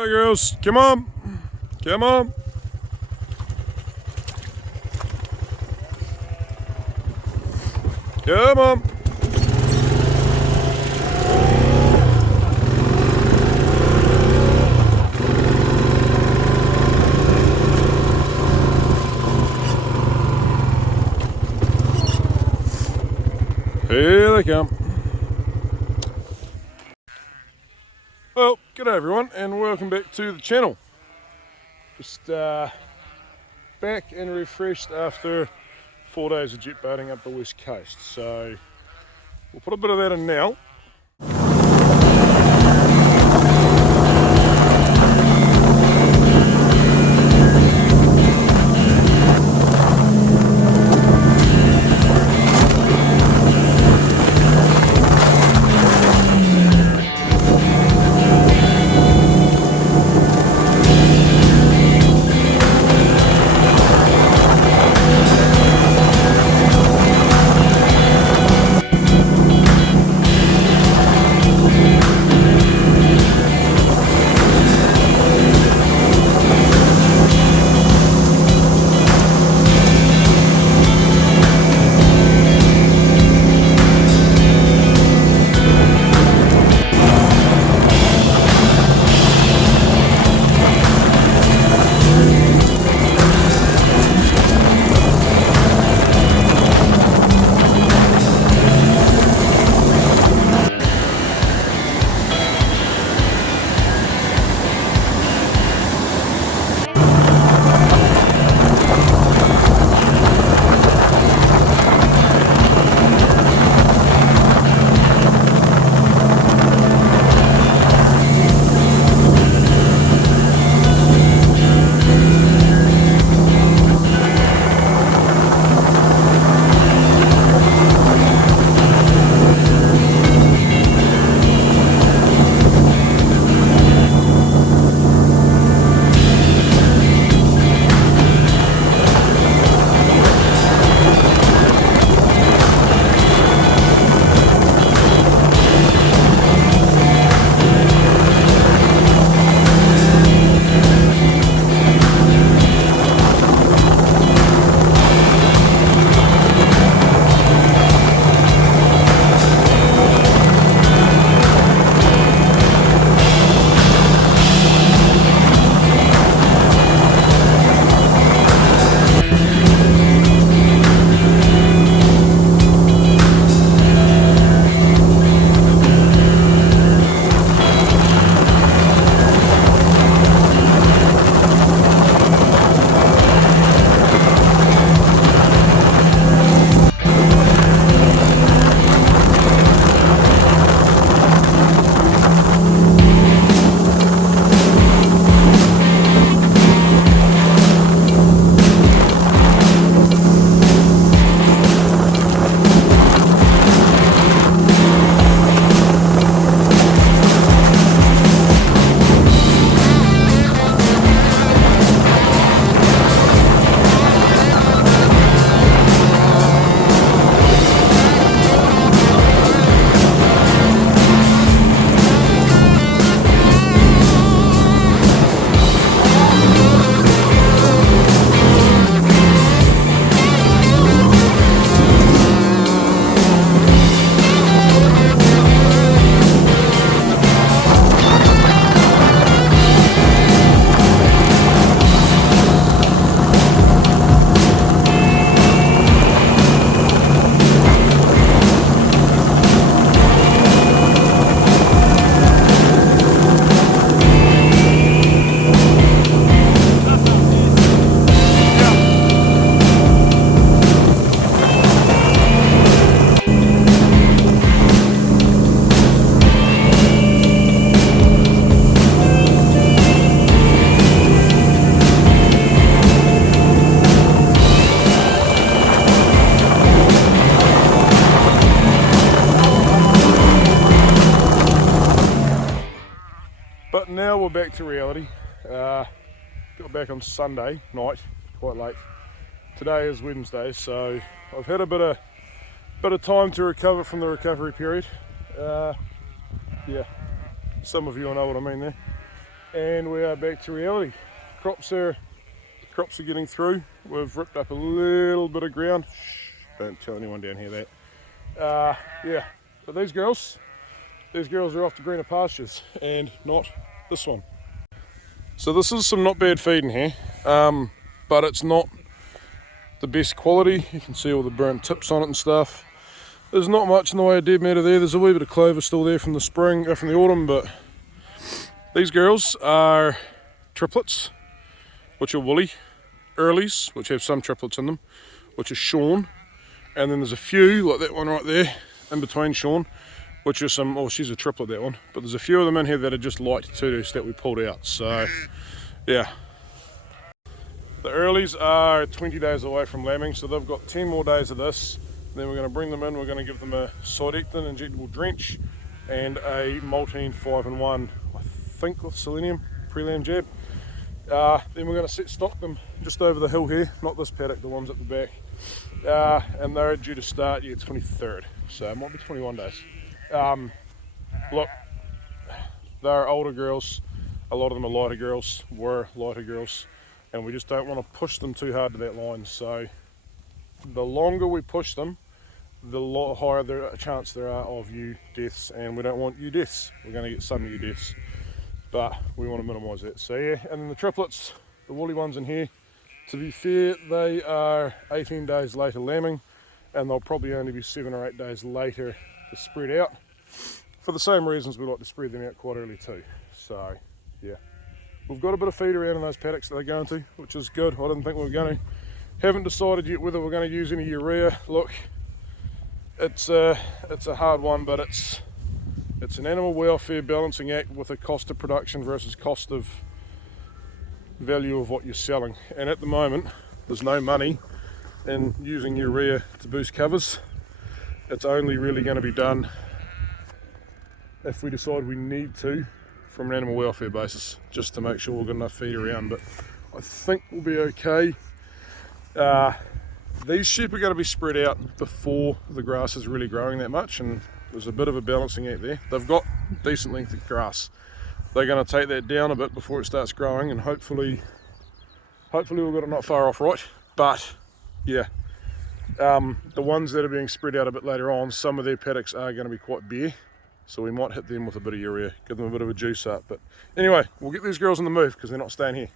Hello girls, come on, come on. Come on. Here they come. Well, g'day everyone and welcome back to the channel. Just back and refreshed after 4 days of jet boating up the west coast. So we'll put a bit of that in now. But now we're back to reality. Got back on Sunday night, quite late. Today is Wednesday, so I've had a bit of time to recover from the recovery period. Yeah, some of you will know what I mean there. and we are back to reality. Crops are getting through. We've ripped up a little bit of ground. Shh, don't tell anyone down here that. Yeah, but these girls are off to greener pastures, and not this one. So this is some not bad feed in here, but it's not the best quality. You can see all the burnt tips on it and stuff. There's not much in the way of dead matter there. There's a wee bit of clover still there from the spring, from the autumn, but these girls are triplets, which are woolly, earlies, which have some triplets in them, which are shorn, and then there's a few, like that one right there, in between shorn, which are some, oh, she's a triplet, that one, but there's a few of them in here that are just light tutus that we pulled out, so yeah. The earlies are 20 days away from lambing, so they've got 10 more days of this. Then we're going to bring them in, we're going to give them a Sidectin injectable drench and a Maltine 5-in-1, I think with selenium, pre-lamb jab. Then we're going to stock them just over the hill here, not this paddock, the ones at the back. And they're due to start, 23rd, so it might be 21 days. Look, they're older girls, a lot of them are lighter girls, were lighter girls, and we just don't want to push them too hard to that line. So the longer we push them, the higher the chance there are of ewe deaths, and we don't want ewe deaths. We're going to get some ewe deaths, but we want to minimise that. So yeah, and then the triplets, the woolly ones in here, to be fair, they are 18 days later lambing, and they'll probably only be 7 or 8 days later to spread out, for the same reasons we like to spread them out quite early too. So yeah, we've got a bit of feed around in those paddocks that they're going to, which is good. I didn't think we were going to. Haven't decided yet whether we're going to use any urea. Look, it's a hard one, but it's an animal welfare balancing act with a cost of production versus cost of value of what you're selling. And at the moment, there's no money in using urea to boost covers. It's only really going to be done if we decide we need to, from an animal welfare basis, just to make sure we've got enough feed around. But I think we'll be okay. These sheep are going to be spread out before the grass is really growing that much, and there's a bit of a balancing act there. They've got decent length of grass. They're going to take that down a bit before it starts growing, and hopefully we've got it not far off right. But yeah, the ones that are being spread out a bit later on, some of their paddocks are going to be quite bare, so we might hit them with a bit of urea, give them a bit of a juice up. But anyway, we'll get these girls on the move because they're not staying here.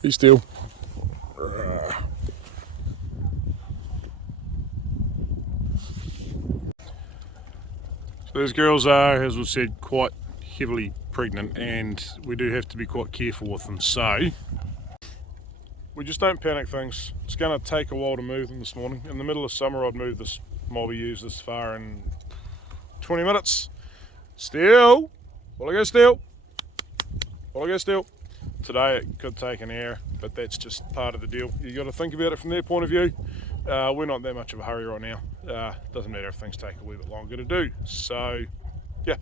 Be still. So these girls are, as we've said, quite heavily pregnant, and we do have to be quite careful with them. So we just don't panic things. It's going to take a while to move them this morning. In the middle of summer, I'd move this mob ewes this far in 20 minutes. Still, while I go still, while I go still. Today it could take an hour, but that's just part of the deal. You got to think about it from their point of view. We're not that much of a hurry right now. Doesn't matter if things take a wee bit longer to do. So yeah,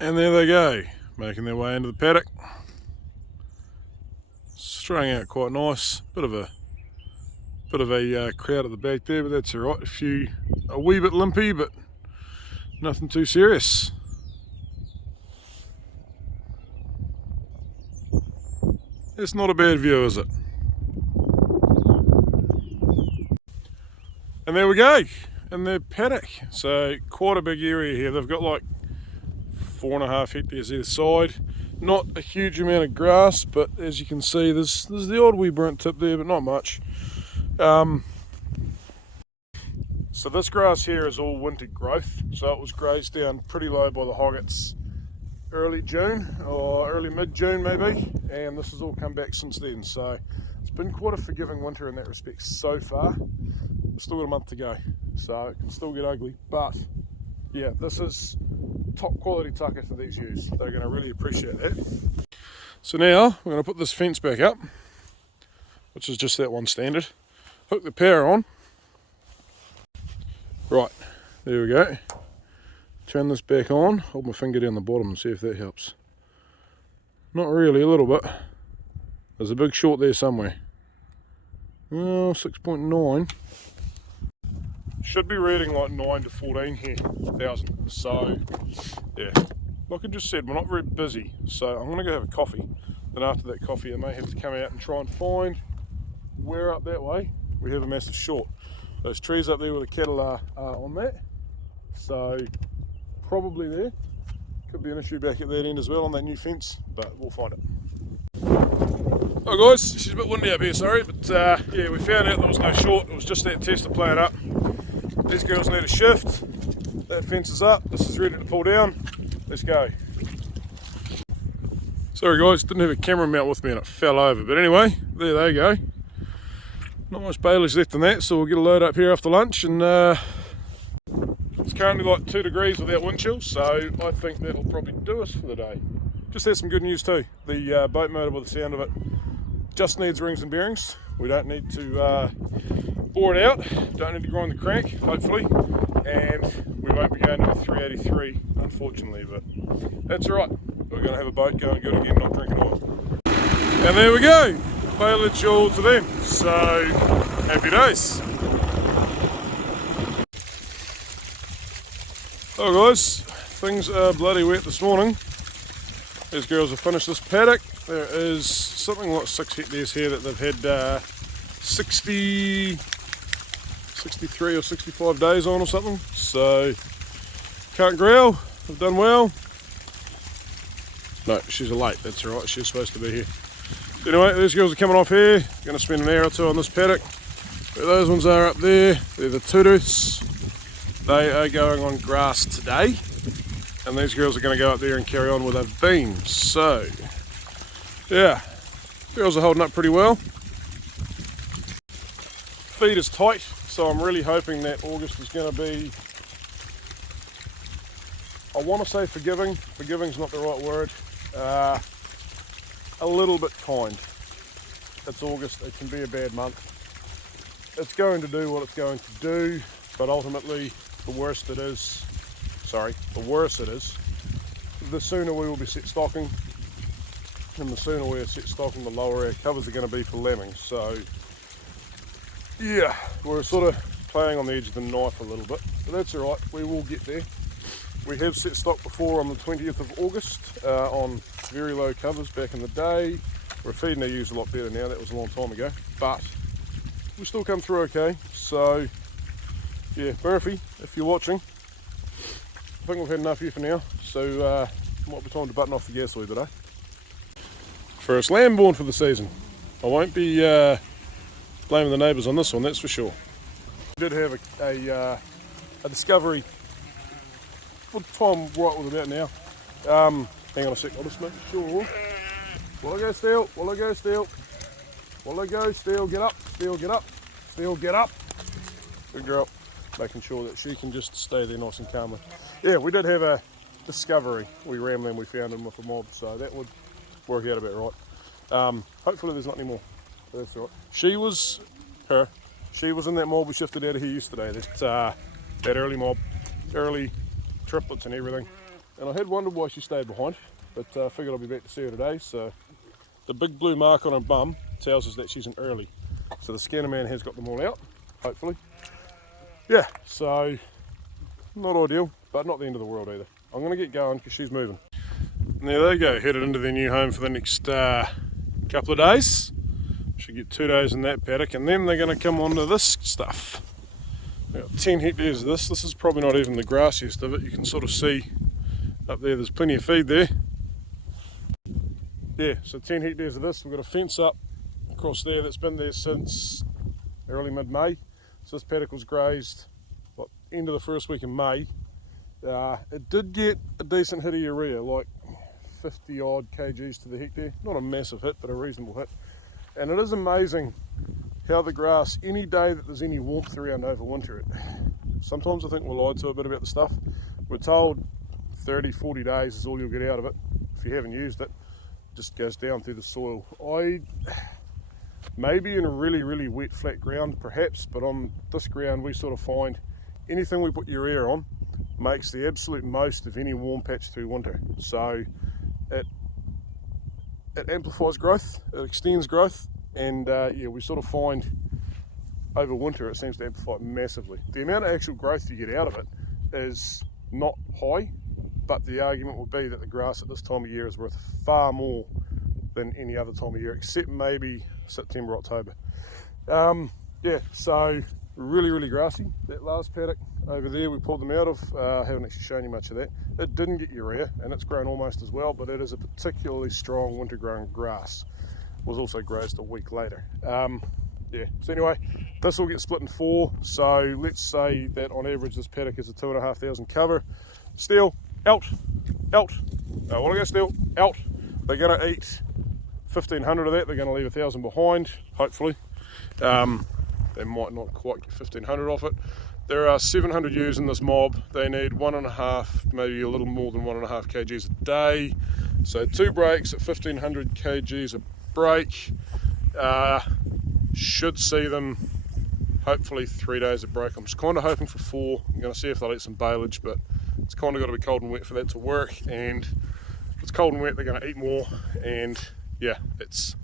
and there they go, making their way into the paddock, straying out quite nice. Bit of a crowd at the back there, but that's all right. A wee bit limpy, but nothing too serious. It's not a bad view, is it? And there we go, in their paddock. So quite a big area here. They've got like 4.5 hectares either side. Not a huge amount of grass, but as you can see, there's the odd wee burnt tip there, but not much. So this grass here is all winter growth. So it was grazed down pretty low by the hoggets early June or early mid-June maybe, and this has all come back since then. So it's been quite a forgiving winter in that respect so far. We've still got a month to go, so it can still get ugly, but yeah, this is top quality tucker for these ewes. They're going to really appreciate that. So now we're going to put this fence back up, which is just that one standard. Hook the power on. Right, there we go. turn this back on, hold my finger down the bottom and see if that helps. Not really, a little bit. There's a big short there somewhere. Oh, 6.9. Should be reading like 9 to 14 here, 1,000. So, yeah. Like I just said, we're not very busy. So I'm going to go have a coffee. Then after that coffee, I may have to come out and try and find where up that way we have a massive short. Those trees up there where the cattle are on that. So, probably there. Could be an issue back at that end as well on that new fence, but we'll find it. Oh guys, she's a bit windy up here, sorry, but yeah, we found out there was no short. It was just that test to play it up. These girls need a shift. That fence is up. This is ready to pull down. Let's go. Sorry guys, didn't have a camera mount with me and it fell over. But anyway, there they go. Not much bailage left in that, so we'll get a load up here after lunch. And it's currently like 2 degrees without wind chill, so I think that'll probably do us for the day. Just had some good news too. The boat motor, by the sound of it, just needs rings and bearings. We don't need to bore it out, don't need to grind the crank, hopefully, and we won't be going to a 383, unfortunately, but that's alright. We're going to have a boat going good again, not drinking oil. And there we go, bailage all to them, so happy days. Oh guys, things are bloody wet this morning. These girls have finished this paddock. There is something like 6 hectares here that they've had 63 or 65 days on or something. So, can't growl, they've done well. No, she's a late, that's alright, she's supposed to be here. Anyway, these girls are coming off here, going to spend an hour or two on this paddock. Where those ones are up there, they're the Tudus. They are going on grass today. And these girls are going to go up there and carry on where they've been. So, yeah, girls are holding up pretty well. Feed is tight, so I'm really hoping that August is going to be, I want to say forgiving. Forgiving's not the right word. A little bit kind. It's August, it can be a bad month. It's going to do what it's going to do, but ultimately the worse it is, the sooner we will be set stocking, and the sooner we are set stocking, the lower our covers are going to be for lambing. So yeah, we're sort of playing on the edge of the knife a little bit, but that's alright, we will get there. We have set stock before on the 20th of August on very low covers back in the day. We're feeding our ewes a lot better now, that was a long time ago, but we still come through okay. So yeah, Murphy, if you're watching, I think we've had enough here for now, so might be time to button off the gas a wee bit, eh? First lamb born for the season. I won't be blaming the neighbours on this one, that's for sure. We did have a discovery. What time right with about now? Hang on a sec, I'll just make sure. Will I go Steel? Will I go Steel? Will I go Steel? Get up, Steel, get up, Steel, get up. Good girl. Making sure that she can just stay there nice and calmly. Yeah, we did have a discovery. We ran them, we found them with a mob, so that would work out about right. Hopefully there's not any more. That's right. She was in that mob we shifted out of here yesterday. That early mob, early triplets and everything. And I had wondered why she stayed behind, but I figured I'll be back to see her today. So the big blue mark on her bum tells us that she's an early. So the scanner man has got them all out, hopefully. Yeah, so not ideal, but not the end of the world either. I'm going to get going because she's moving. And there they go, headed into their new home for the next couple of days. Should get 2 days in that paddock, and then they're going to come on to this stuff. We've got 10 hectares of this. This is probably not even the grassiest of it. You can sort of see up there, there's plenty of feed there. Yeah, so 10 hectares of this. We've got a fence up across there that's been there since early mid-May. So this paddock was grazed end of the first week in May. It did get a decent hit of urea, like 50 odd kgs to the hectare. Not a massive hit, but a reasonable hit. And it is amazing how the grass, any day that there's any warmth around overwinter it. Sometimes I think we're lied to a bit about the stuff. We're told 30, 40 days is all you'll get out of it. If you haven't used it, it just goes down through the soil. Maybe in a really, really wet, flat ground, perhaps, but on this ground we sort of find anything we put urea on makes the absolute most of any warm patch through winter. So it amplifies growth, it extends growth, and yeah, we sort of find over winter it seems to amplify it massively. The amount of actual growth you get out of it is not high, but the argument would be that the grass at this time of year is worth far more than any other time of year, except maybe September, October. Yeah, so really grassy. That last paddock over there we pulled them out of, haven't actually shown you much of that. It didn't get urea and it's grown almost as well, but it is a particularly strong winter growing grass. Was also grazed a week later. Yeah, so anyway, this will get split in 4, so let's say that on average this paddock is a 2,500 cover. Steel, out, what do I go steel, out. They're gonna eat 1,500 of that, they're gonna leave 1,000 behind, hopefully. They might not quite get 1,500 off it. There are 700 ewes in this mob. They need 1.5, maybe a little more than 1.5 kgs a day. So 2 breaks at 1,500 kgs a break. Should see them hopefully 3 days a break. I'm just kind of hoping for 4. I'm going to see if they'll eat some baleage, but it's kind of got to be cold and wet for that to work. And if it's cold and wet, they're going to eat more. And yeah, it's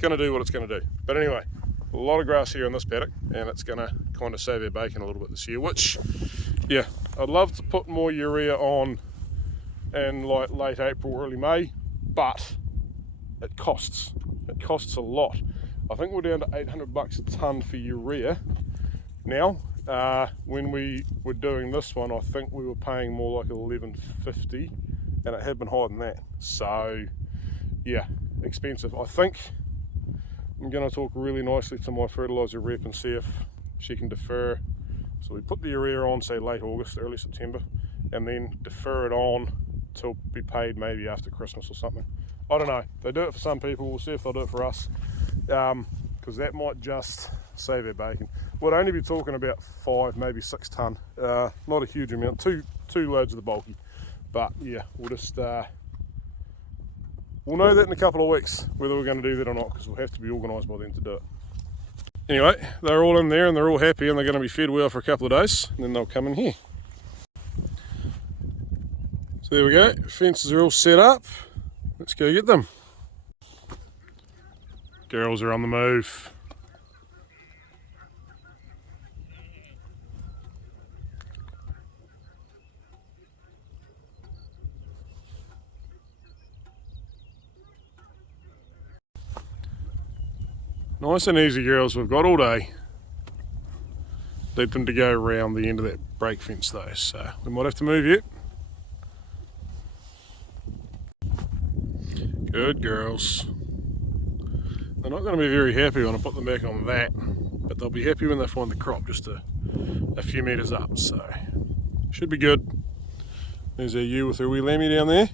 going to do what it's going to do. But anyway, a lot of grass here in this paddock, and it's going to kind of save their bacon a little bit this year, which, yeah, I'd love to put more urea on in like late April, early May, but it costs a lot. I think we're down to 800 bucks a ton for urea now. When we were doing this one, I think we were paying more like 1150, and it had been higher than that. So yeah, expensive. I think I'm going to talk really nicely to my fertilizer rep and see if she can defer. So we put the urea on, say late August, early September, and then defer it on to be paid maybe after Christmas or something. I don't know. They do it for some people. We'll see if they'll do it for us, because that might just save their bacon. We'll only be talking about 5, maybe 6 ton. Not a huge amount. Two loads of the bulky. But yeah, we'll just we'll know that in a couple of weeks whether we're going to do that or not, because we'll have to be organised by then to do it. Anyway, they're all in there and they're all happy, and they're going to be fed well for a couple of days, and then they'll come in here. So there we go. Fences are all set up. Let's go get them. Girls are on the move. Nice and easy, girls. We've got all day. Need them to go around the end of that break fence though, so we might have to move yet. Good girls. They're not going to be very happy when I put them back on that, but they'll be happy when they find the crop just a few metres up, so should be good. There's our ewe with her wee lammy down there.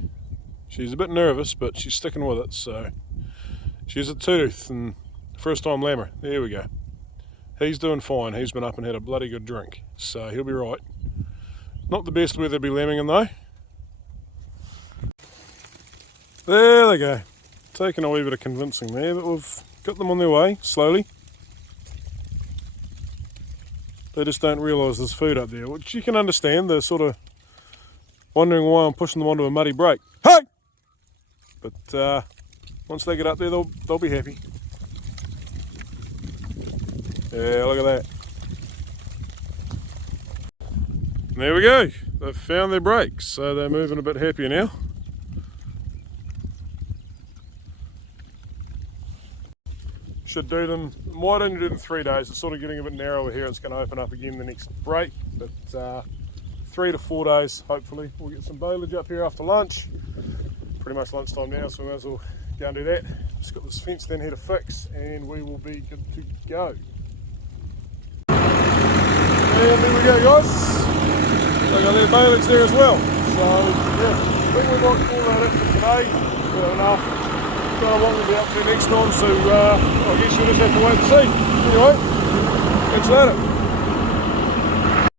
She's a bit nervous, but she's sticking with it, so she's a tooth and first time lammer. There we go. He's doing fine. He's been up and had a bloody good drink, so he'll be right. Not the best weather to be lambing in though. There they go. Taking a wee bit of convincing there, but we've got them on their way, slowly. They just don't realise there's food up there, which you can understand. They're sort of wondering why I'm pushing them onto a muddy break. Hey! But once they get up there, they'll be happy. Yeah, look at that. And there we go. They've found their break, so they're moving a bit happier now. Should do them, might only do them 3 days. It's sort of getting a bit narrower here. It's going to open up again the next break, but 3 to 4 days hopefully. We'll get some baleage up here after lunch. Pretty much lunchtime now, so we might as well go and do that. Just got this fence down here to fix, and we will be good to go. And there we go, guys. They got their baleage there as well. So yeah, I think we might call that it for today. Fair enough. Don't know what we'll be up to next time, so I guess you'll just have to wait and see. Anyway, catch you later.